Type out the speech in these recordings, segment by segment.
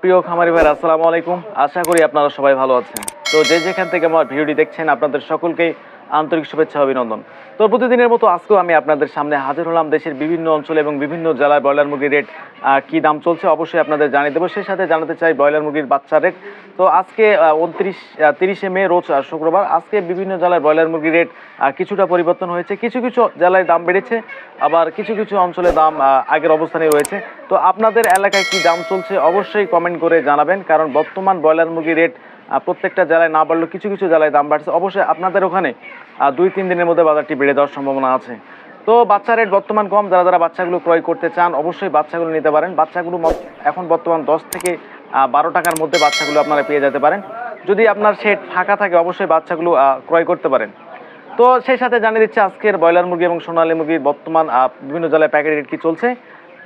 প্রিয় খামারি ভাই আসসালামু আলাইকুম। আশা করি আপনারা সবাই ভালো আছেন। তো যে যেখান থেকে আমার ভিডিওটি দেখছেন, আপনাদের সকলকেই আন্তরিক শুভেচ্ছা, অভিনন্দন। তো প্রতিদিনের মতো আজকেও আমি আপনাদের সামনে হাজির হলাম দেশের বিভিন্ন অঞ্চলে এবং বিভিন্ন জেলায় ব্রয়লার মুরগির রেট কী দাম চলছে অবশ্যই আপনাদের জানিয়ে দেবো। সেই সাথে জানাতে চাই ব্রয়লার মুরগির বাচ্চার রেট। তো আজকে উনত্রিশ তিরিশে মে, রোজ শুক্রবার, আজকে বিভিন্ন জেলায় ব্রয়লার মুরগির রেট কিছুটা পরিবর্তন হয়েছে। কিছু কিছু জেলায় দাম বেড়েছে, আবার কিছু কিছু অঞ্চলে দাম আগের অবস্থানে রয়েছে। তো আপনাদের এলাকায় কি দাম চলছে অবশ্যই কমেন্ট করে জানাবেন, কারণ বর্তমান ব্রয়লার মুরগির রেট প্রত্যেকটা জেলায় না বাড়লেও কিছু কিছু জেলায় দাম বাড়ছে। অবশ্যই আপনাদের ওখানে দুই, তিন দিনের মধ্যে বাজারটি বেড়ে যাওয়ার সম্ভাবনা আছে। তো বাচ্চা রেট বর্তমান কম, যারা যারা বাচ্চাগুলো ক্রয় করতে চান, অবশ্যই বাচ্চাগুলো নিতে পারেন। বাচ্চাগুলো এখন বর্তমান দশ থেকে বারো টাকার মধ্যে বাচ্চাগুলো আপনারা পেয়ে যেতে পারেন। যদি আপনার শেড ফাঁকা থাকে, অবশ্যই বাচ্চাগুলো ক্রয় করতে পারেন। তো সেই সাথে জানিয়ে দিচ্ছে, আজকের ব্রয়লার মুরগি এবং সোনালী মুরগির বর্তমান বিভিন্ন জেলায় প্যাকেট রেট কি চলছে।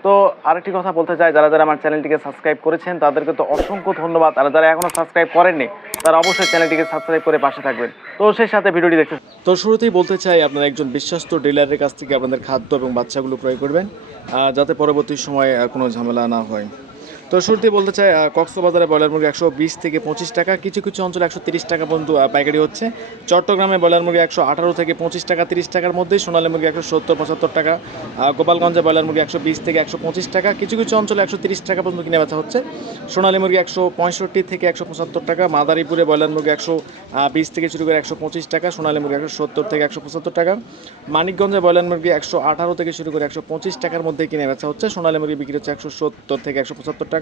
তো আরেকটি কথা বলতে চাই, যারা যারা আমার চ্যানেলটিকে সাবস্ক্রাইব করেছেন, তাদেরকে তো অসংখ্য ধন্যবাদ। আর যারা এখনও সাবস্ক্রাইব করেননি, তারা অবশ্যই চ্যানেলটিকে সাবস্ক্রাইব করে পাশে থাকবেন। তো সেই সাথে ভিডিওটি দেখতে তো শুরুতেই বলতে চাই, আপনারা একজন বিশ্বস্ত ডিলারের কাছ থেকে আপনাদের খাদ্য এবং বাচ্চাগুলো ক্রয় করবেন যাতে পরবর্তী সময়ে কোনো ঝামেলা না হয়। তো শুরুতেই বলতে চাই কক্সবাজারে ব্রয়লার মুরগি একশো বিশ থেকে পঁচিশ টাকা, কিছু কিছু অঞ্চলে একশো তিরিশ টাকা পর্যন্ত পাইকারি হচ্ছে। চট্টগ্রামে ব্রয়লার মুরগি একশো আঠারো থেকে পঁচিশ টাকা, তিরিশ টাকার মধ্যেই সোনালী মুরগি একশো সত্তর, পঁচাত্তর টাকা গোপালগঞ্জে ব্রয়লার মুরগি একশো বিশ থেকে একশো পঁচিশ টাকা, কিছু কিছু অঞ্চলে একশো তিরিশ টাকা পর্যন্ত কিনে বেচা হচ্ছে। সোনালী মুরগি একশো পঁয়ষট্টি থেকে একশো পঁচাত্তর টাকা, মাদারীপুরে ব্রয়লার মুরগি একশো বিশ থেকে শুরু করে একশো পঁচিশ টাকা, সোনালী মুরগি একশো সত্তর থেকে একশো পঁচাত্তর টাকা। মানিকগঞ্জে ব্রয়লার মুরগি একশো আঠারো থেকে শুরু করে একশো পঁচিশ টাকার মধ্যে কিনে বেচা হচ্ছে, সোনালী মুরগি বিক্রি হচ্ছে একশো সত্তর থেকে একশো পঁচাত্তর টাকা।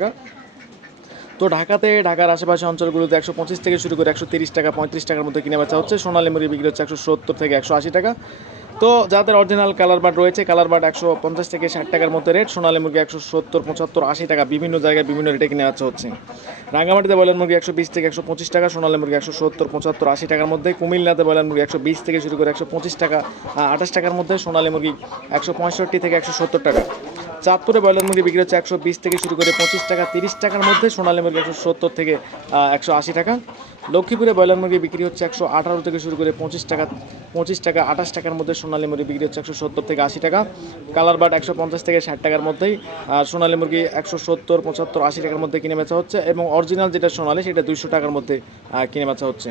তো ঢাকাতে, ঢাকার আশেপাশে অঞ্চলগুলোতে একশো পঁচিশ থেকে শুরু করে একশো তিরিশ টাকা, পঁয়ত্রিশ টাকার মধ্যে কিনে বেচা হচ্ছে। সোনালী মুরগি বিক্রি হচ্ছে একশো সত্তর থেকে একশো আশি টাকা। তো যাদের অরিজিনাল কালার বার্ড রয়েছে কালার বার্ড একশো পঞ্চাশ থেকে ষাট টাকার মধ্যে রেট সোনালী মুরগি একশো সত্তর, পঁচাত্তর, আশি টাকা, বিভিন্ন জায়গায় বিভিন্ন রেটে কিনে বেচা হচ্ছে। রাঙ্গামাটিতে বয়লার মুরগি একশো বিশ থেকে একশো পঁচিশ টাকা, সোনালী মুরগি একশো সত্তর, পঁচাত্তর, আশি টাকার মধ্যে। কুমিল্লাতে বয়লার মুরগি একশো বিশ থেকে শুরু করে একশো পঁচিশ টাকা আঠাশ টাকার মধ্যে, সোনালী মুরগি একশো পঁয়ষট্টি থেকে একশো সত্তর টাকা। চাঁদপুরে ব্রয়লার মুরগি বিক্রি হচ্ছে একশো বিশ থেকে শুরু করে পঁচিশ টাকা, তিরিশ টাকার মধ্যে সোনালী মুরগি একশো সত্তর থেকে একশো আশি টাকা। লক্ষ্মীপুরে ব্রয়লার মুরগি বিক্রি হচ্ছে একশো আঠারো থেকে শুরু করে পঁচিশ টাকা পঁচিশ টাকা, আঠাশ টাকার মধ্যে সোনালী মুরগি বিক্রি হচ্ছে একশো সত্তর থেকে আশি টাকা। কালার বাট একশো পঞ্চাশ থেকে ষাট টাকার মধ্যেই, আর সোনালী মুরগি একশো সত্তর, পঁচাত্তর, আশি টাকার মধ্যে কিনে বেচা হচ্ছে এবং অরিজিনাল যেটা সোনালী সেটা দুইশো টাকার মধ্যে কিনে বেচা হচ্ছে।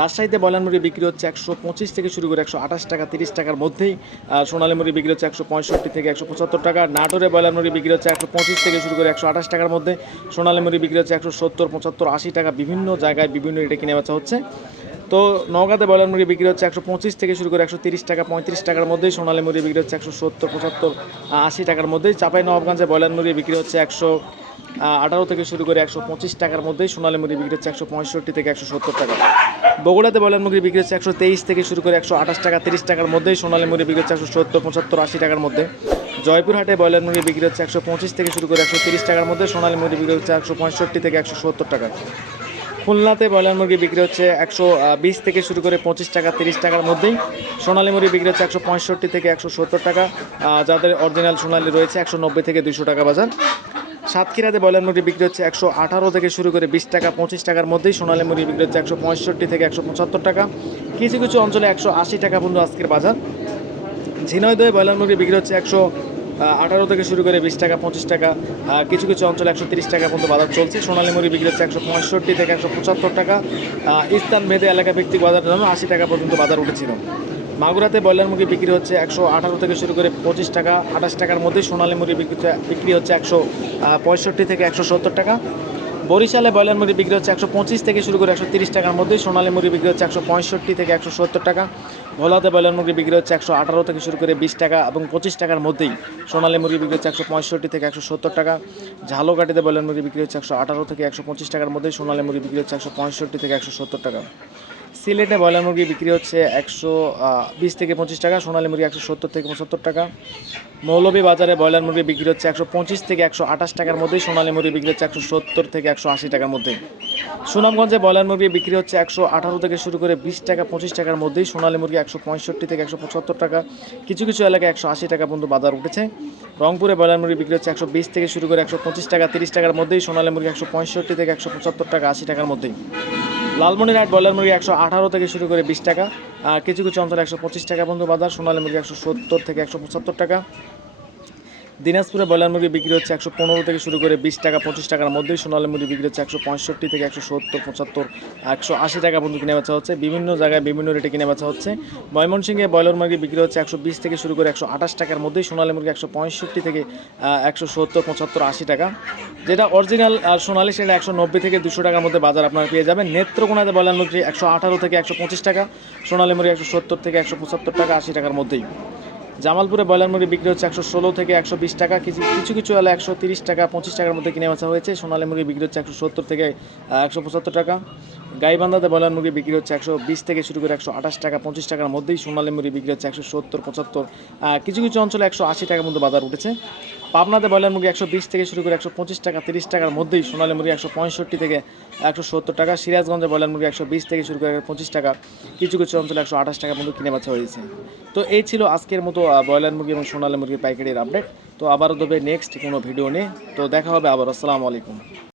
রাজশাহীতে ব্রয়লার মুরগি বিক্রি হচ্ছে একশো পঁচিশ থেকে শুরু করে একশো আঠাশ টাকা, তিরিশ টাকার মধ্যেই। সোনালী মুরগি বিক্রি হচ্ছে একশো পঁয়ষট্টি থেকে একশো পঁচাত্তর টাকা। নাটোরে ব্রয়লার মুরগি বিক্রি হচ্ছে একশো পঁচিশ থেকে শুরু করে একশো আঠাশ টাকার মধ্যে। সোনালী মুরগি বিক্রি হচ্ছে একশো সত্তর, পঁচাত্তর, আশি টাকা। বিভিন্ন জায়গায় বিভিন্ন রেটে কিনে বেচা হচ্ছে। তো নওগাঁতে ব্রয়লার মুরগি বিক্রি হচ্ছে একশো পঁচিশ থেকে শুরু করে একশো তিরিশ টাকা, পঁয়ত্রিশ টাকার মধ্যেই সোনালী মুরগি বিক্রি হচ্ছে একশো সত্তর, পঁচাত্তর আশি টাকার মধ্যেই। চাপাই নবাবগঞ্জে ব্রয়লার মুরগি বিক্রি হচ্ছে একশো আঠারো থেকে শুরু করে একশো পঁচিশ টাকার মধ্যেই সোনালী মুরগি বিক্রি হচ্ছে একশো পঁয়ষট্টি থেকে একশো সত্তর টাকা। বগুড়াতে ব্রয়লার মুরগি বিক্রি হচ্ছে একশো তেইশ থেকে শুরু করে একশো আঠাশ টাকা, তিরিশ টাকার মধ্যেই সোনালী মুরগি বিক্রি হচ্ছে একশো সত্তর, পঁচাত্তর, আশি টাকার মধ্যে। জয়পুরহাটে ব্রয়লার মুরগি বিক্রি হচ্ছে একশো পঁচিশ থেকে শুরু করে একশো তিরিশ টাকার মধ্যে সোনালী মুরগি বিক্রি হচ্ছে একশো পঁয়ষট্টি থেকে একশো সত্তর টাকা। খুলনাতে ব্রয়লার মুরগি বিক্রি হচ্ছে একশো বিশ থেকে শুরু করে পঁচিশ টাকা, তিরিশ টাকার মধ্যেই সোনালী মুরগি বিক্রি হচ্ছে একশো পঁয়ষট্টি থেকে একশো সত্তর টাকা। যাদের অরিজিনাল সোনালি রয়েছে একশো নব্বই থেকে দুশো টাকা বাজার। সাতক্ষীরাতে ব্রয়লার মুরগি বিক্রি হচ্ছে একশো আঠারো থেকে শুরু করে বিশ টাকা, পঁচিশ টাকার মধ্যেই সোনালী মুরগি বিক্রি হচ্ছে একশো পঁয়ষট্টি থেকে একশো পঁচাত্তর টাকা। কিছু কিছু অঞ্চলে একশো আশি টাকা পর্যন্ত আজকের বাজার। ঝিনাইদহে ব্রয়লার মুরগি বিক্রি হচ্ছে একশো আঠারো থেকে শুরু করে বিশ টাকা, পঁচিশ টাকা। কিছু কিছু অঞ্চলে একশো তিরিশ টাকা পর্যন্ত বাজার চলছে। সোনালী মুরগি বিক্রি হচ্ছে একশো পঁয়ষট্টি থেকে একশো পঁচাত্তর টাকা। স্থান ভেদে এলাকা ভিত্তিক বাজার জন্য আশি টাকা পর্যন্ত বাজার উঠেছিল। মাগুরাতে ব্রয়লার মুরগি বিক্রি হচ্ছে একশো আঠারো থেকে শুরু করে পঁচিশ টাকা, আঠাশ টাকার মধ্যে সোনালী মুরগি বিক্রি হচ্ছে- একশো পঁয়ষট্টি থেকে একশো সত্তর টাকা। বরিশালে ব্রয়লার মুরগি বিক্রি হচ্ছে একশো পঁচিশ থেকে শুরু করে একশো তিরিশ টাকার মধ্যে, সোনালী মুরগি বিক্রি হচ্ছে একশো পঁয়ষট্টি থেকে একশো সত্তর টাকা। ভোলাতে ব্রয়লার মুরগি বিক্রি হচ্ছে একশো আঠারো থেকে শুরু করে বিশ টাকা এবং পঁচিশ টাকার মধ্যেই সোনালী মুরগি বিক্রি হচ্ছে একশো পঁয়ষট্টি থেকে একশো সত্তর টাকা। ঝালকাঠিতে ব্রয়লার মুরগি বিক্রি হচ্ছে একশো আঠারো থেকে একশো পঁচিশ টাকার মধ্যেই সোনালী মুরগি বিক্রি হচ্ছে একশো পঁয়ষট্টি থেকে একশো সত্তর টাকা। সিলেটে ব্রয়লার মুরগি বিক্রি হচ্ছে একশো বিশ থেকে পঁচিশ টাকা, সোনালী মুরগি একশো সত্তর থেকে পঁচাত্তর টাকা। মৌলভী বাজারে ব্রয়লার মুরগি বিক্রি হচ্ছে একশো পঁচিশ থেকে একশো আঠাশ টাকার মধ্যেই সোনালী মুরগি বিক্রি হচ্ছে একশো সত্তর থেকে একশো আশি টাকার মধ্যে। সুনামগঞ্জে ব্রয়লার মুরগি বিক্রি হচ্ছে একশো আঠারো থেকে শুরু করে বিশ টাকা, পঁচিশ টাকার মধ্যেই, সোনালী মুরগি একশো পঁয়ষট্টি থেকে একশো পঁচাত্তর টাকা। কিছু কিছু এলাকায় একশো আশি টাকা পর্যন্ত বাজার উঠেছে। রংপুরে ব্রয়লার মুরগি বিক্রি হচ্ছে একশো বিশ থেকে শুরু করে একশো পঁচিশ টাকা, তিরিশ টাকার মধ্যেই, সোনালী মুরগি একশো পঁয়ষট্টি থেকে একশো পঁচাত্তর টাকা, আশি টাকার মধ্যেই। লালমনিরহাট ব্রয়লার মুরগি একশো আঠারো থেকে শুরু করে বিশ টাকা, আর কিছু কিছু অঞ্চলে একশো পঁচিশ টাকা বন্ধু বাজার, সোনালী মুরগি একশো সত্তর থেকে একশো পঁচাত্তর টাকা। দিনাজপুরে ব্রয়লার মুরগি বিক্রি হচ্ছে একশো পনেরো থেকে শুরু করে বিশ টাকা, পঁচিশ টাকার মধ্যেই সোনালী মুরগি বিক্রি হচ্ছে একশো পঁয়ষট্টি থেকে একশো সত্তর, পঁচাত্তর, একশো আশি টাকা পর্যন্ত কিনে বেচা হচ্ছে। বিভিন্ন জায়গায় বিভিন্ন রেটে কিনে বেচা হচ্ছে। ময়মনসিংহে ব্রয়লার মুরগি বিক্রি হচ্ছে একশো বিশ থেকে শুরু করে একশো আঠাশ টাকার মধ্যেই সোনালী মুরগি একশো পঁয়ষট্টি থেকে একশো সত্তর, পঁচাত্তর, আশি টাকা। যেটা অরিজিনাল সোনালী, সেটা একশো নব্বই থেকে দুশো টাকার মধ্যে বাজার আপনারা পেয়ে যাবেন। নেত্রকোনাতে ব্রয়লার মুরগি একশো আঠারো থেকে একশো পঁচিশ টাকা, সোনালী মুরগি একশো সত্তর থেকে একশো পঁচাত্তর টাকা, আশি টাকার মধ্যেই। জামালপুরে ব্রয়লার মুরগি বিক্রি হচ্ছে একশো ষোলো থেকে একশো বিশ টাকা। কিছু কিছু কিছু হলে একশো তিরিশ টাকা, পঁচিশ টাকার মধ্যে কিনে বেচা হয়েছে। সোনালী মুরগি বিক্রি হচ্ছে একশো সত্তর থেকে একশো পঁচাত্তর টাকা। গাইবান্ধাতে ব্রয়লার মুরগি বিক্রি হচ্ছে একশো বিশ থেকে শুরু করে একশো আঠাশ টাকা, পঁচিশ টাকার মধ্যেই সোনালী মুরগি বিক্রি হচ্ছে একশো সত্তর, পঁচাত্তর। কিছু কিছু অঞ্চলে একশো আশি টাকার মধ্যে বাজার উঠেছে। পাবনাতে ব্রয়লার মুরগি একশো বিশ থেকে শুরু করে একশো পঁচিশ টাকা, তিরিশ টাকার মধ্যেই সোনালী মুরগি একশো পঁয়ষট্টি থেকে একশো সত্তর টাকা। সিরাজগঞ্জে ব্রয়লার মুরগি একশো বিশ থেকে শুরু করে পঁচিশ টাকা। কিছু কিছু অঞ্চলে একশো আঠাশ টাকা পর্যন্ত কিনে বাছা হয়েছে। তো এই ছিল আজকের মতো ব্রয়লার মুরগি এবং সোনালী মুরগির পাইকারির আপডেট। তো আবারও দেবে নেক্সট কোনো ভিডিও নিয়ে, তো দেখা হবে আবার। আসসালামু আলাইকুম।